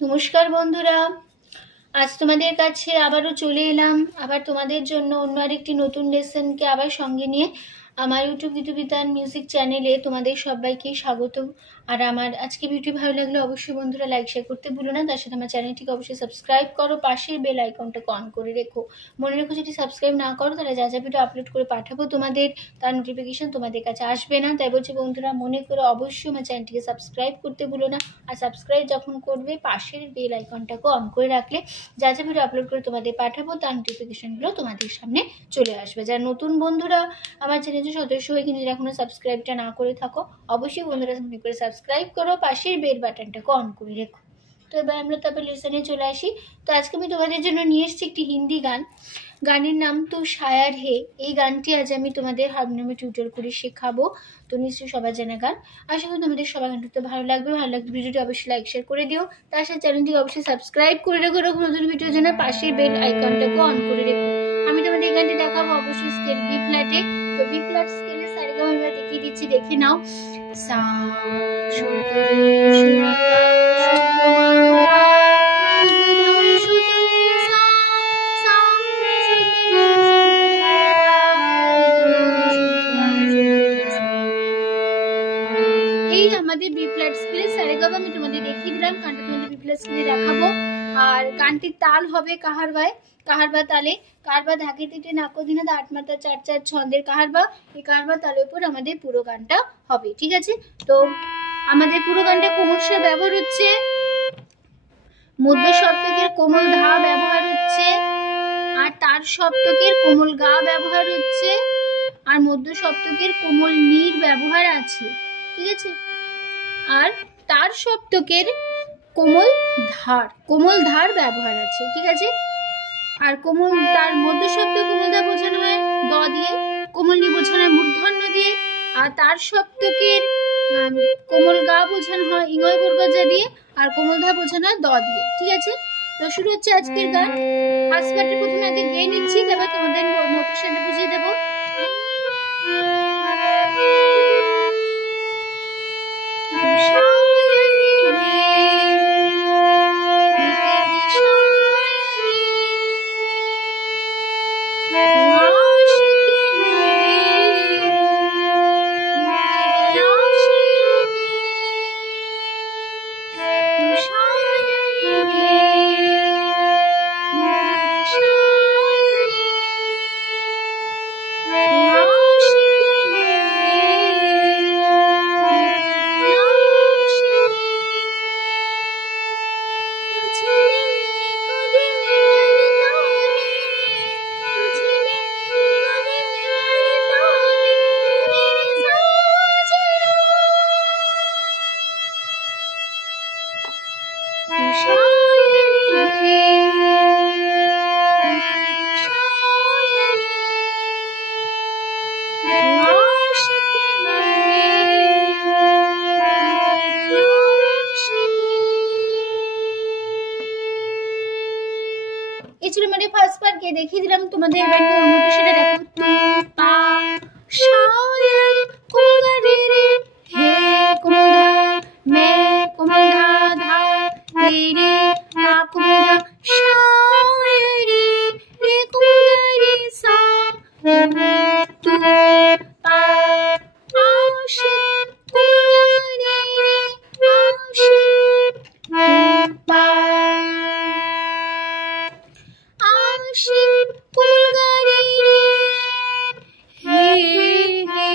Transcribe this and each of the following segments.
নমস্কার বন্ধুরা, আজ তোমাদের কাছে আবারও চলে এলাম। আবার তোমাদের জন্য অন্য আরেকটি নতুন লেসনকে আবার সঙ্গে নিয়ে আমার ইউটিউব গীতবিতান মিউজিক চ্যানেলে তোমাদের সবাইকে স্বাগত। আর আমার আজকে ভিডিও ভালো লাগলে অবশ্যই বন্ধুরা লাইক শেয়ার করতে ভুলো না। তার সাথে আমার চ্যানেলটিকে অবশ্যই সাবস্ক্রাইব করো, পাশের বেল আইকনটাকে অন করে রেখো। মনে রেখো যদি সাবস্ক্রাইব না করো তাহলে যা যা ভিডিও আপলোড করে পাঠাবো তোমাদের তার নোটিফিকেশন তোমাদের কাছে আসবে না। তাই বলছি বন্ধুরা, মনে করে অবশ্যই আমার চ্যানেলটিকে সাবস্ক্রাইব করতে ভুলো না। আর সাবস্ক্রাইব যখন করবে পাশের বেল আইকনটাকে অন করে রাখলে যা যা ভিডিও আপলোড করে তোমাদের পাঠাবো তার নোটিফিকেশনগুলো তোমাদের সামনে চলে আসবে। যারা নতুন বন্ধুরা আমার চ্যানেলের সদস্য হয়ে কিন্তু যারা এখনো সাবস্ক্রাইবটা না করে থাকো, অবশ্যই বন্ধুরা মনে করে সাবস্ক্রাইব করো, পাশের বেল বাটনটাকে অন করে রেখো। তো এবার আমরা তারপর লেসনে চলে আসি। তো আজকে আমি তোমাদের জন্য নিয়ে এসেছি একটি হিন্দি গান। গানের নাম তো শায়ার হে। এই গানটি আজ আমি তোমাদের হারমোনিয়ামে টিউটর করে শেখাবো। তো নিশ্চয়ই সবার জানা গান। আশা করি তোমাদের সবার গানটা ভালো লাগবে। ভালো লাগলে ভিডিওটি অবশ্যই লাইক শেয়ার করে দিও। তার সাথে চ্যানেলটি অবশ্যই সাবস্ক্রাইব করে রেখো এরকম নতুন ভিডিওর জন্য। পাশের বেল আইকনটাকে অন করে রেখো। আমি তোমাদের এই গানটি দেখাবো অবশ্যই স্কেল বি ফ্ল্যাটে। তো বি ফ্ল্যাট স্কেলে সারেগা আমি দেখিয়ে দিচ্ছি, দেখে নাও। সা আমাদের বি ফ্ল্যাট স্কেলে সারেগামা আমি তোমাদের দেখিয়ে দিলাম। গানটা তোমাদের বি ফ্ল্যাট স্কেলে দেখাবো। আর গানটির তাল হবে কাহারবায়, কাহারবা তালে। কাহারবা ধাকে তিটে নাকদিনা দা 8 মাত্রা 4/4 ছন্দের কাহারবা। এই কাহারবা তালের উপর আমাদের পুরো গানটা হবে, ঠিক আছে? তো আমাদের পুরো গানটা কোমল স্বর ব্যবহার হচ্ছে, মধ্য সপ্তকের কোমল ধা ব্যবহার হচ্ছে, আর তার সপ্তকের কোমল গা ব্যবহার হচ্ছে, আর মধ্য সপ্তকের কোমল নীর ব্যবহার আছে, ঠিক আছে? আর তার সপ্তকের কোমল ধার ব্যবহার আছে, ঠিক আছে? আর কোমল তার মধ্য শব্দ কোমল ধা বোঝানো হয় দ দিয়ে, কোমল নি বোঝানো হয় মূর্ধন্য দিয়ে, আর তার সপ্তকের কোমল গা বোঝানো হয় ইঙয় বর্গজা দিয়ে, আর কোমল ধা বোঝানো হয় দ দিয়ে, ঠিক আছে? তো শুরু হচ্ছে আজকের গান। ফার্স্ট পার্টে প্রথমে আগে গেয়ে নিচ্ছি, তারপর তোমাদের নোটেশনটা বুঝিয়ে দেবো। এই ছিল মানে ফার্স্ট পার্ট কে দেখিয়ে দিলাম তোমাদের। এবার নোটেশনটা দেখো। তু পা শায়ার কোমল রে রে হে কোমল ধা মে কোমল ধা ধা রে রে তা কোমল ধা শায়ার রে কোমল রে সা তু পা আশিক কোমল রে রে আশিক তু পা কোমল গা রে রে হে হে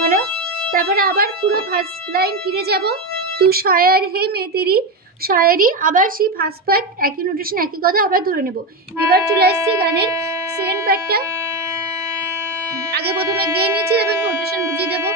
হলো। তারপরে আবার পুরো ফার্স্ট লাইন ফিরে যাব, তু শায়ার হে মে তেরি শায়ারি, আবার সেই ফার্স্ট পার্ট একই নোটেশন একই কথা আবার ধরে নেব। এবার চলে আসছি গানের সেকেন্ড পার্টটা। আগে প্রথমে গেয়ে নিয়েছি, এবার নোটেশন বুঝিয়ে দেবো।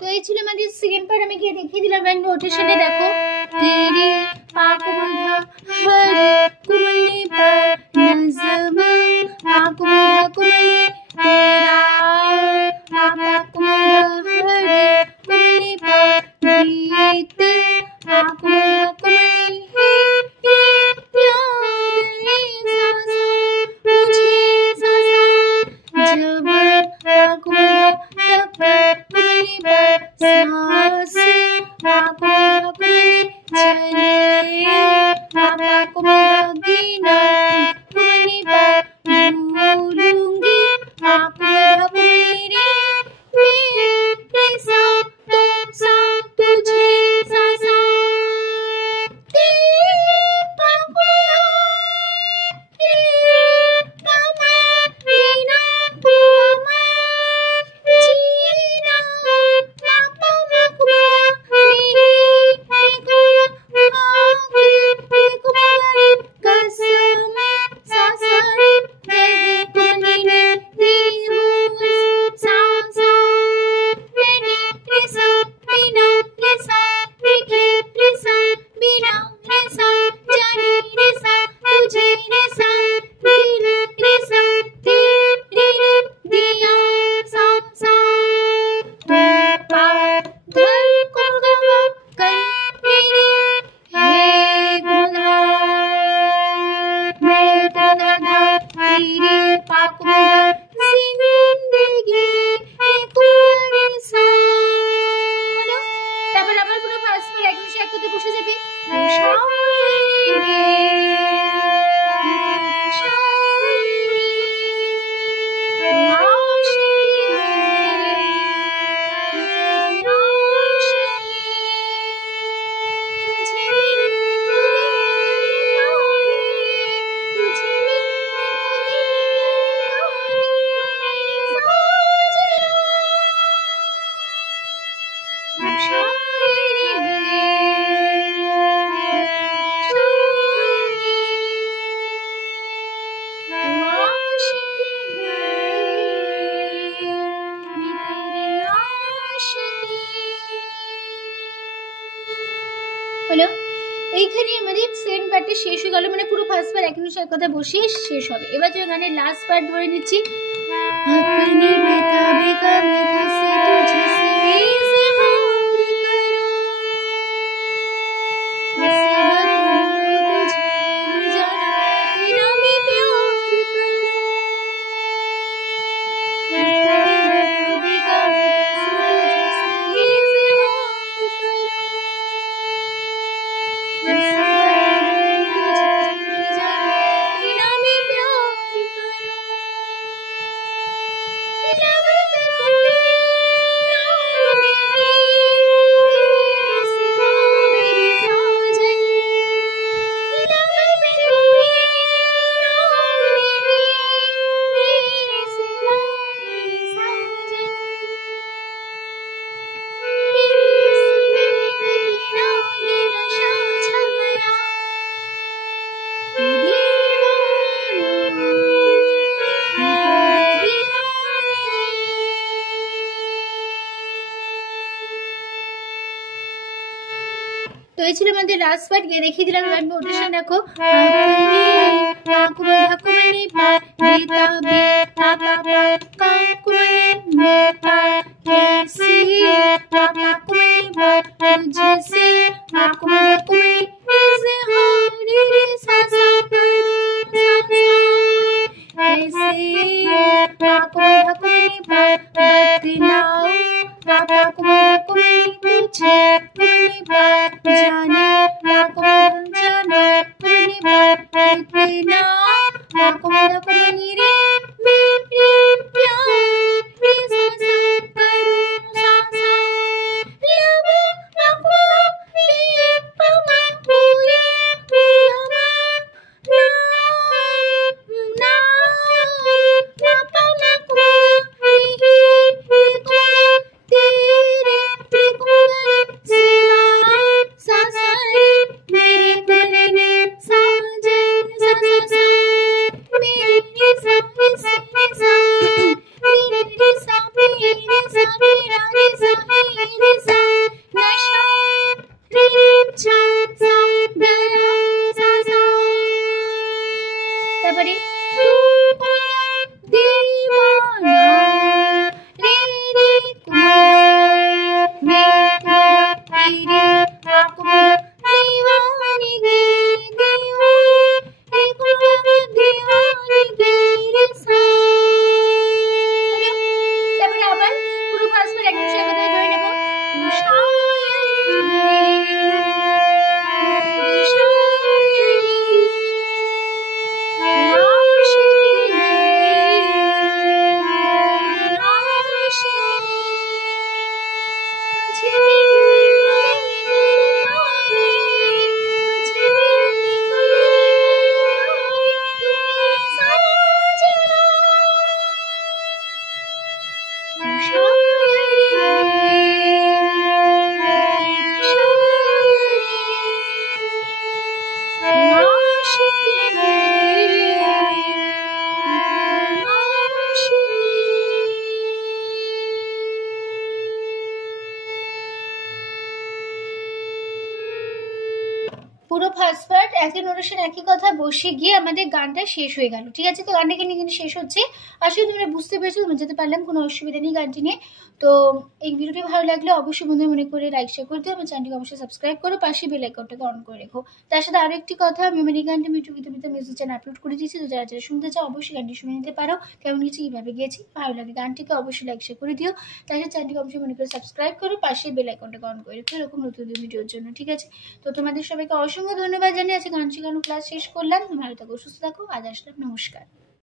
তো এই ছিল আমাদের সেকেন্ড পার্ট, আমি গিয়ে দেখিয়ে দিলাম ব্যান্ড নোটেশনে। দেখো তেরি পা কোমল ধা হরে কোমলি পা নজম পা কোমল ধা কোমলি তেরা পা পা কোমল ধা হরে কোমলি পা গীতে পা কোমল ধা কোমলি হে याद है सासा मुझे सासा जब पा कोमल धा कोमली पा सांस पा कोमली चले पापा कोमल गीना कोमली पा भूलूंगी पापा कोमली रे मेरे साथ तो साथ तुझे सासा হলো। এইখানে আমাদের সেকেন্ড পার্টটা শেষ হয়ে গেল, মানে পুরো ফার্স্ট পার্ট একই অনুসারে কথা বসিয়ে শেষ হবে। এবার যে গানের লাস্ট পার্ট ধরে নিচ্ছি। अपनी बेताबी का मैं कैसे तुझसे इज़हार करूं, कैसे बताऊं तुझे जाना तेरा मैं प्यार करूं। अपनी बेताबी का मैं कैसे तुझसे इज़हार करूं, कैसे बताऊं तुझे जाना तेरा मैं प्यार करूं। তো এই ছিল আমাদের লাস্ট পার্ট, গিয়ে দেখিয়ে দিলাম। এবার নোটেশন দেখো, পুরো ফার্স্ট পার্ট একই নোটেশন একই কথা বসে গিয়ে আমাদের গানটা শেষ হয়ে গেল। ঠিক আছে, তো গানটাকে নিয়ে কিন্তু শেষ হচ্ছে। আসলে তোমরা বুঝতে পেরেছো, তোমরা যেতে পারলাম, কোনো অসুবিধা নেই গানটি নিয়ে। তো এই ভিডিওটি ভালো লাগলে অবশ্যই বন্ধুরা মনে করে লাইক শেয়ার করে দিও, আমার চ্যানেলটিকে অবশ্যই সাবস্ক্রাইব করো, পাশে বেল আইকনটাকে অন করে রেখো। তার সাথে আরো একটি কথা, আমি আমার এই গানটা ইউটিউব মিউজিক চ্যানেল আপলোড করে দিয়েছি, তো যারা যারা শুনতে চাও অবশ্যই গানটি শুনে নিতে পারো, কেমন কিছু কীভাবে গিয়েছি ভালো লাগে। গানটিকে অবশ্যই লাইক শেয়ার করে দিও, তার সাথে চ্যানেলটিকে অবশ্যই মনে করে সাবস্ক্রাইব করো, পাশে বেল আইকনটাকে অন করে রেখো এরকম নতুন ভিডিওর জন্য। ঠিক আছে, তো তোমাদের সবাইকে অসংখ্য ধন্যবাদ জানিয়ে আছে গান শেখানো ক্লাস শেষ করলাম। ভালো থাকো, সুস্থ থাকো, আজ আসলাম, নমস্কার।